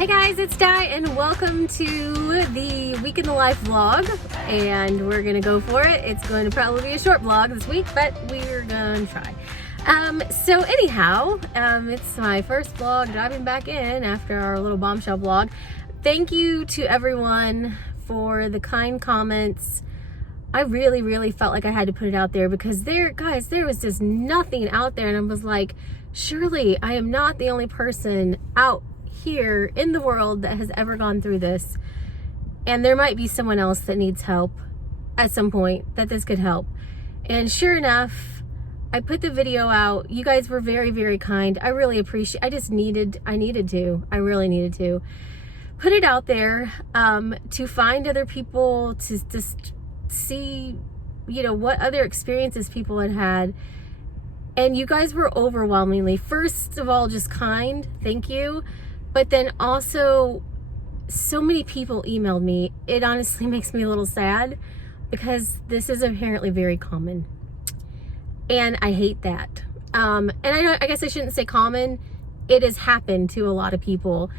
Hey guys, it's Di and welcome to the Week in the Life vlog, and we're gonna go for it. It's going to probably be a short vlog this week, but we're gonna try. So anyhow, it's my first vlog diving back in after our little bombshell vlog. Thank you to everyone for the kind comments. I really felt like I had to put it out there because there was just nothing out there, and I was like, surely I am not the only person out here in the world that has ever gone through this, and there might be someone else that needs help at some point that this could help. And sure enough, I put the video out. You guys were very kind. I really appreciate. I really needed to put it out there, to find other people, to just see, you know, what other experiences people had. And you guys were overwhelmingly, first of all, just kind. Thank you. But then also, so many people emailed me. It honestly makes me a little sad because this is apparently very common. And I hate that. And I guess I shouldn't say common. It has happened to a lot of people.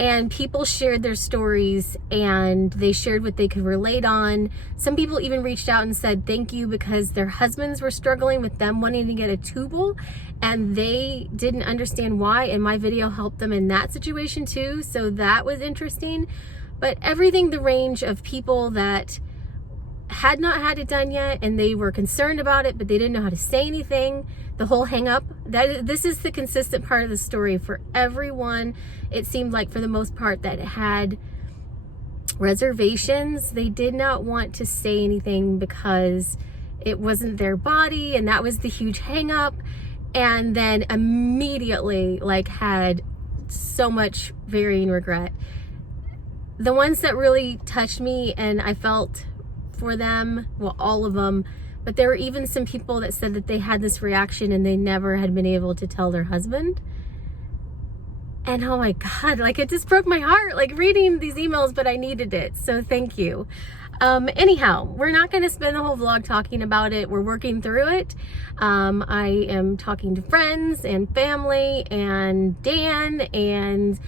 And people shared their stories and they shared what they could relate on. Some people even reached out and said thank you because their husbands were struggling with them wanting to get a tubal and they didn't understand why, and my video helped them in that situation too. So that was interesting. But everything, the range of people that had not had it done yet and they were concerned about it, but they didn't know how to say anything. The whole hang up, this is the consistent part of the story for everyone. It seemed like for the most part that had reservations. They did not want to say anything because it wasn't their body, and that was the huge hang up. And then immediately had so much varying regret. The ones that really touched me and I felt for them, well, all of them, but there were even some people that said that they had this reaction and they never had been able to tell their husband. And oh my God, it just broke my heart, reading these emails, but I needed it. So thank you. Anyhow, we're not going to spend the whole vlog talking about it. We're working through it. I am talking to friends and family and Dan, and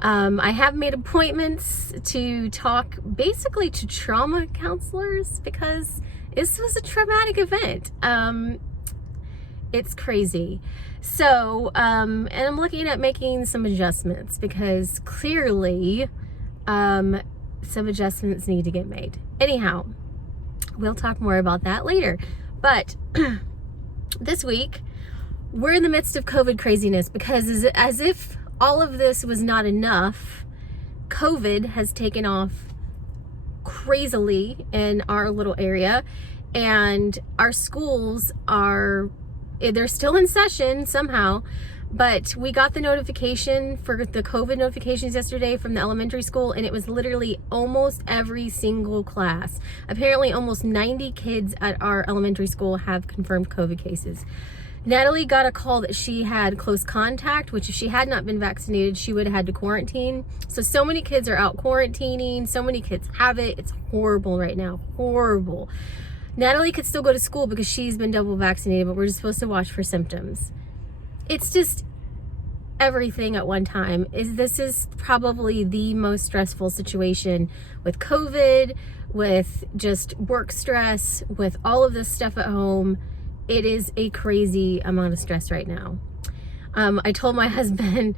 I have made appointments to talk basically to trauma counselors because this was a traumatic event. It's crazy. So, and I'm looking at making some adjustments because clearly, some adjustments need to get made. Anyhow, we'll talk more about that later. But this week, we're in the midst of COVID craziness because as if all of this was not enough, COVID has taken off crazily in our little area, and our schools they're still in session somehow, but we got the notification for the COVID notifications yesterday from the elementary school, and it was literally almost every single class. Apparently almost 90 kids at our elementary school have confirmed COVID cases. Natalie got a call that she had close contact, which if she had not been vaccinated, she would have had to quarantine. So many kids are out quarantining. So many kids have it. It's horrible right now. Horrible. Natalie could still go to school because she's been double vaccinated, but we're just supposed to watch for symptoms. It's just everything at one time. This is probably the most stressful situation with COVID, with just work stress, with all of this stuff at home. It is a crazy amount of stress right now. I told my husband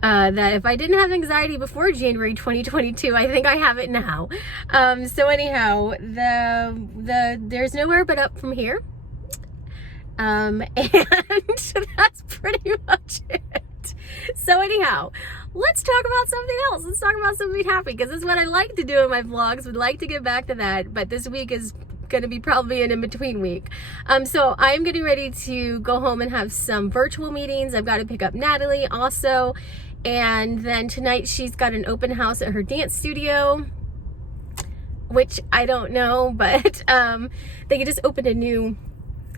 that if I didn't have anxiety before January 2022, I think I have it now. So anyhow, there's nowhere but up from here. And that's pretty much it. So anyhow, let's talk about something else. Let's talk about something happy, because it's what I like to do in my vlogs. Would like to get back to that, but this week is going to be probably an in-between week. So I'm getting ready to go home and have some virtual meetings. I've got to pick up Natalie also, and then tonight she's got an open house at her dance studio, which I don't know, but they just opened a new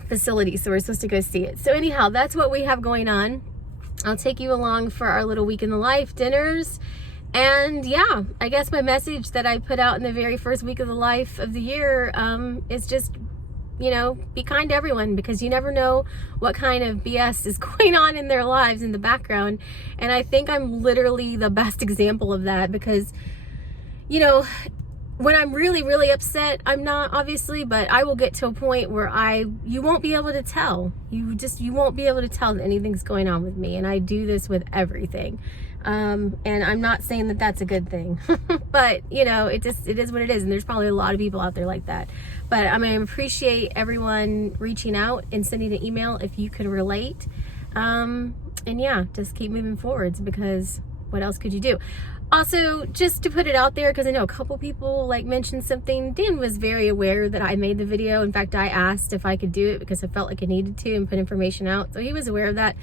facility, so we're supposed to go see it. So anyhow, that's what we have going on. I'll take you along for our little week in the life dinners. And yeah, I guess my message that I put out in the very first week of the life of the year is just you know, be kind to everyone, because you never know what kind of BS is going on in their lives in the background. And I think I'm literally the best example of that, because, you know, when I'm really, really upset, I'm not, obviously, but I will get to a point where you won't be able to tell. You won't be able to tell that anything's going on with me. And I do this with everything. And I'm not saying that that's a good thing, but you know, it is what it is. And there's probably a lot of people out there like that. But I mean, I appreciate everyone reaching out and sending an email if you could relate. And yeah, just keep moving forwards, because what else could you do? Also, just to put it out there, because I know a couple people like mentioned something, Dan was very aware that I made the video. In fact, I asked if I could do it because I felt like I needed to and put information out. So he was aware of that.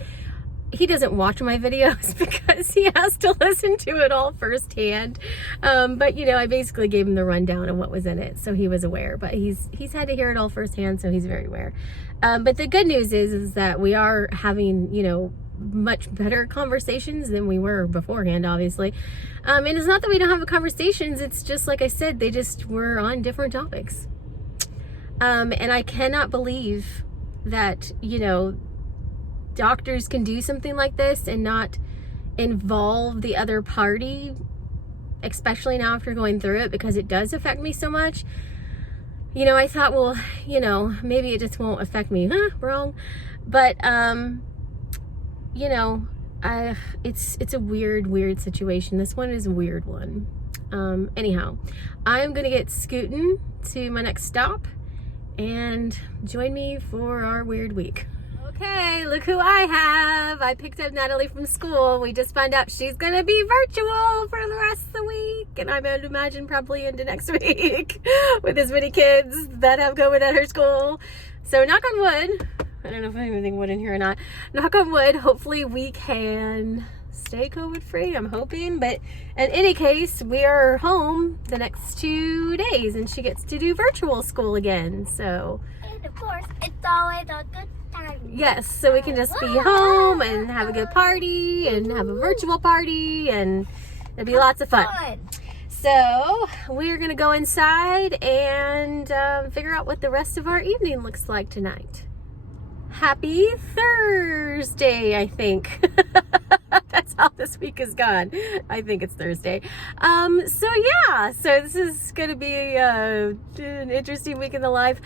He doesn't watch my videos because he has to listen to it all firsthand. But you know, I basically gave him the rundown of what was in it, so he was aware. But he's had to hear it all firsthand, so he's very aware. But the good news is that we are having, you know, much better conversations than we were beforehand, obviously. And it's not that we don't have conversations, it's just like I said, they just were on different topics. And I cannot believe that, you know, doctors can do something like this and not involve the other party, especially now after going through it, because it does affect me so much. You know, I thought, well, you know, maybe it just won't affect me. Wrong. But you know, it's a weird situation. This one is a weird one. Anyhow, I'm gonna get scooting to my next stop, and join me for our weird week. Okay, look who I have. I picked up Natalie from school. We just found out she's gonna be virtual for the rest of the week, and I would imagine probably into next week with as many kids that have COVID at her school. So knock on wood. I don't know if I have anything wood in here or not. Knock on wood, hopefully we can stay COVID free, I'm hoping. But in any case, we are home the next 2 days, and she gets to do virtual school again. So, and of course, it's always a good time. Yes, so we can just be home and have a good party and have a virtual party, and it'll be lots of fun. So we're gonna go inside and figure out what the rest of our evening looks like tonight. Happy Thursday, I think. That's how this week is gone. I think it's Thursday. So yeah, so this is gonna be an interesting week in the life.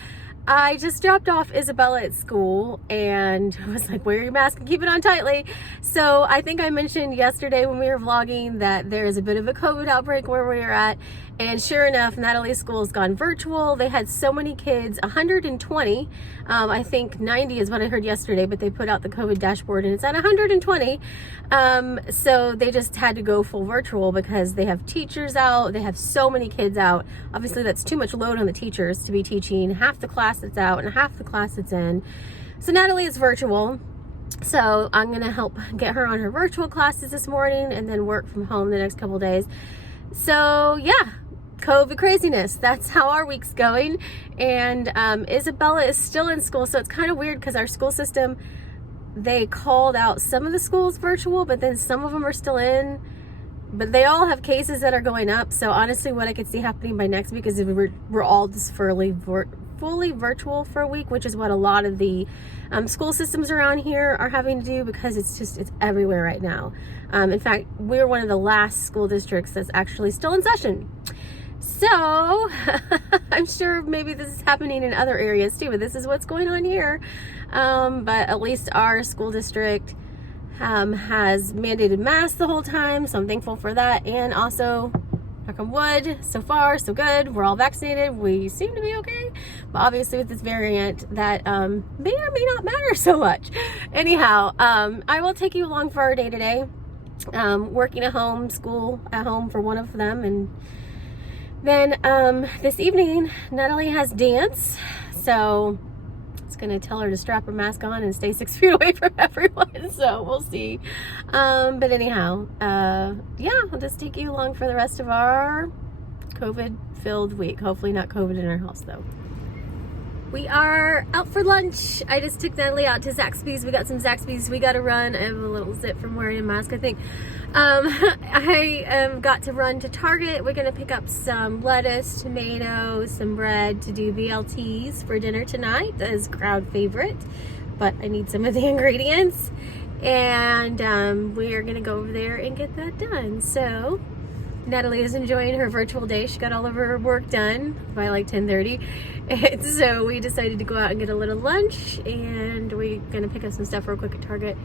I just dropped off Isabella at school, and I was like, wear your mask and keep it on tightly. So I think I mentioned yesterday when we were vlogging that there is a bit of a COVID outbreak where we are at. And sure enough, Natalie's school has gone virtual. They had so many kids, 120. I think 90 is what I heard yesterday, but they put out the COVID dashboard and it's at 120. So they just had to go full virtual because they have teachers out. They have so many kids out. Obviously, that's too much load on the teachers to be teaching half the class that's out and half the class that's in. So Natalie is virtual. So I'm gonna help get her on her virtual classes this morning and then work from home the next couple days. So yeah, COVID craziness. That's how our week's going. And Isabella is still in school, so it's kind of weird because our school system, they called out some of the schools virtual, but then some of them are still in. But they all have cases that are going up. So honestly, what I could see happening by next week is we're all just fully virtual for a week, which is what a lot of the school systems around here are having to do, because it's everywhere right now. In fact, we're one of the last school districts that's actually still in session. So I'm sure maybe this is happening in other areas too, but this is what's going on here. But at least our school district has mandated masks the whole time, so I'm thankful for that. And also, knock on wood, so far so good. We're all vaccinated. We seem to be okay. But obviously with this variant, that may or may not matter so much. Anyhow, I will take you along for our day today. Working at home, school at home for one of them, and then this evening Natalie has dance, so it's gonna tell her to strap her mask on and stay 6 feet away from everyone, so we'll see. But anyhow, yeah, I'll just take you along for the rest of our COVID filled week. Hopefully not COVID in our house though. We are out for lunch. I just took Natalie out to Zaxby's. We got some Zaxby's. We got to run. I have a little zip from wearing a mask, I think. I got to run to Target. We're going to pick up some lettuce, tomatoes, some bread to do BLTs for dinner tonight. That is crowd favorite, but I need some of the ingredients. And we are going to go over there and get that done. So Natalie is enjoying her virtual day. She got all of her work done by like 10:30. And so we decided to go out and get a little lunch, and we're going to pick up some stuff real quick at Target.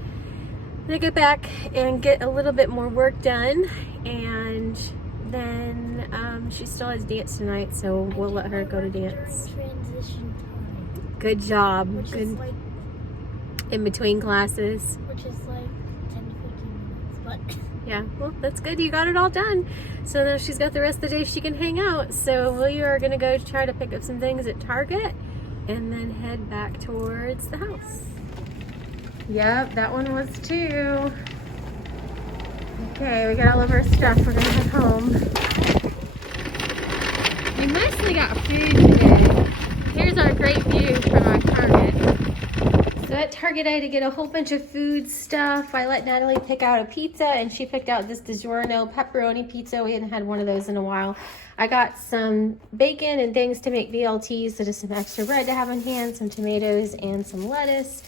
Then I get back and get a little bit more work done, and then she still has dance tonight, so we'll let her go to dance. Transition time. Good job. Which Good. is like, In between classes. which is like 10 to 15 minutes, but Yeah, well, that's good. You got it all done. So now she's got the rest of the day she can hang out. So we are going to go try to pick up some things at Target and then head back towards the house. Yep, that one was too. Okay, we got all of our stuff. We're going to head home. We mostly got food today. Here's our great view from our Target. So at Target, I had to get a whole bunch of food stuff. I let Natalie pick out a pizza, and she picked out this DiGiorno pepperoni pizza. We hadn't had one of those in a while. I got some bacon and things to make BLTs, so just some extra bread to have on hand, some tomatoes, and some lettuce.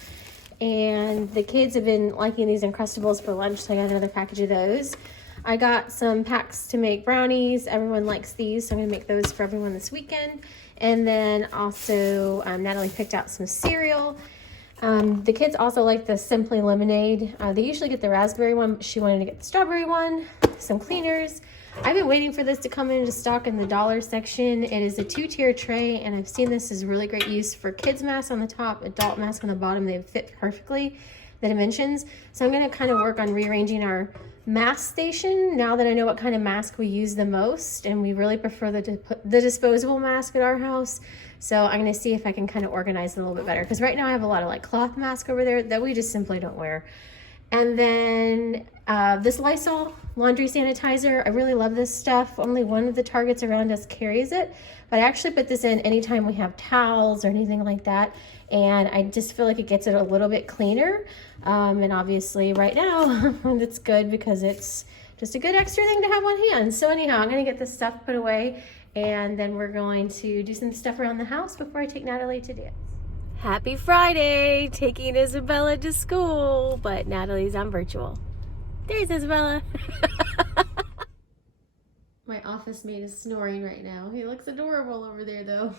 And the kids have been liking these Uncrustables for lunch, so I got another package of those. I got some packs to make brownies. Everyone likes these, so I'm going to make those for everyone this weekend. And then also, Natalie picked out some cereal. The kids also like the Simply Lemonade. They usually get the raspberry one, but she wanted to get the strawberry one. Some cleaners. I've been waiting for this to come into stock in the dollar section. It is a 2-tier tray, and I've seen this as really great use for kids mask on the top, adult mask on the bottom. They fit perfectly the dimensions. So I'm going to kind of work on rearranging our mask station now that I know what kind of mask we use the most, and we really prefer the disposable mask at our house. So I'm going to see if I can kind of organize it a little bit better, because right now I have a lot of like cloth mask over there that we just simply don't wear. And then this Lysol laundry sanitizer, I really love this stuff. Only one of the Targets around us carries it, but I actually put this in anytime we have towels or anything like that, and I just feel like it gets it a little bit cleaner. And obviously right now it's good because it's just a good extra thing to have on hand. So anyhow, I'm going to get this stuff put away, and then we're going to do some stuff around the house before I take Natalie to dance. Happy Friday, taking Isabella to school, but Natalie's on virtual. There's Isabella. My office mate is snoring right now. He looks adorable over there though.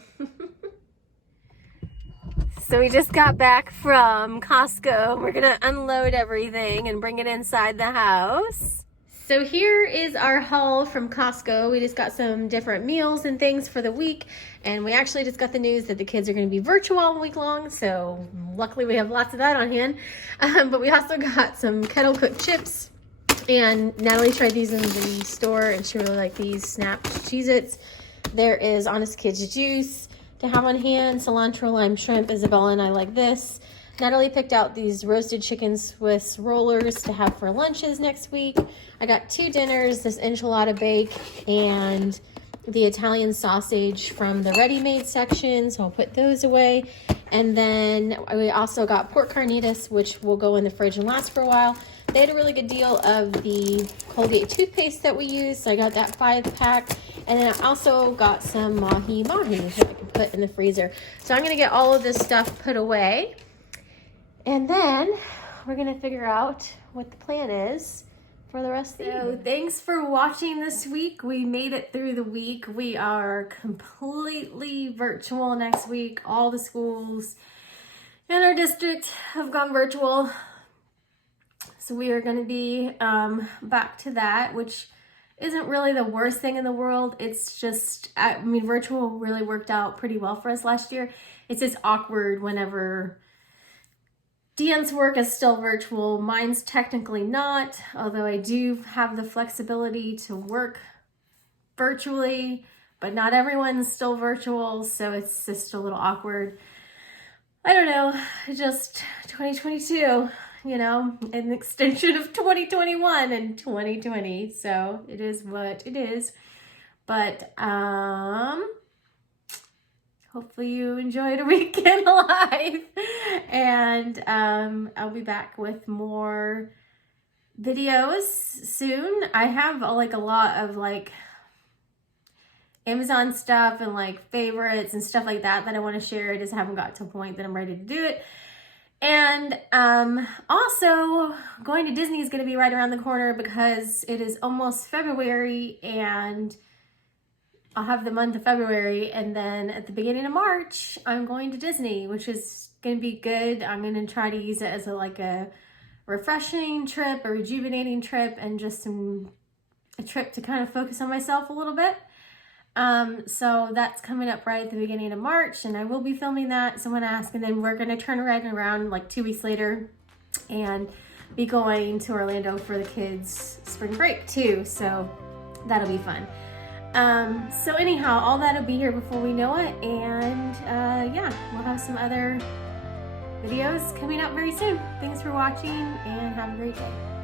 So we just got back from Costco. We're gonna unload everything and bring it inside the house. So here is our haul from Costco. We just got some different meals and things for the week, and we actually just got the news that the kids are going to be virtual all week long, so luckily we have lots of that on hand. But we also got some kettle cooked chips, and Natalie tried these in the store, and she really liked these Snap Cheez-Its. There is Honest Kids juice to have on hand, cilantro, lime, shrimp. Isabella and I like this. Natalie picked out these roasted chicken Swiss rollers to have for lunches next week. I got 2 dinners, this enchilada bake and the Italian sausage from the ready-made section, so I'll put those away. And then we also got pork carnitas, which will go in the fridge and last for a while. They had a really good deal of the Colgate toothpaste that we use, so I got that 5-pack. And then I also got some mahi-mahi that I can put in the freezer. So I'm going to get all of this stuff put away. And then we're going to figure out what the plan is for the rest of the evening. Thanks for watching this week. We made it through the week. We are completely virtual next week. All the schools in our district have gone virtual. So we are going to be back to that, which isn't really the worst thing in the world. It's just, I mean, virtual really worked out pretty well for us last year. It's just awkward whenever Dean's work is still virtual. Mine's technically not, although I do have the flexibility to work virtually, but not everyone's still virtual, so it's just a little awkward. I don't know, just 2022, you know, an extension of 2021 and 2020, so it is what it is. But hopefully you enjoyed a week in life. And I'll be back with more videos soon. I have like a lot of like Amazon stuff and like favorites and stuff like that I want to share. I just haven't got to a point that I'm ready to do it. And also going to Disney is going to be right around the corner because it is almost February, and I'll have the month of February, and then at the beginning of March I'm going to Disney, which is going to be good. I'm going to try to use it as a refreshing trip, a rejuvenating trip, and just a trip to kind of focus on myself a little bit. So that's coming up right at the beginning of March, and I will be filming that. Someone asked, and then we're going to turn around like 2 weeks later and be going to Orlando for the kids' spring break too. So that'll be fun. So anyhow, all that'll be here before we know it. And, yeah, we'll have some other videos coming up very soon. Thanks for watching and have a great day.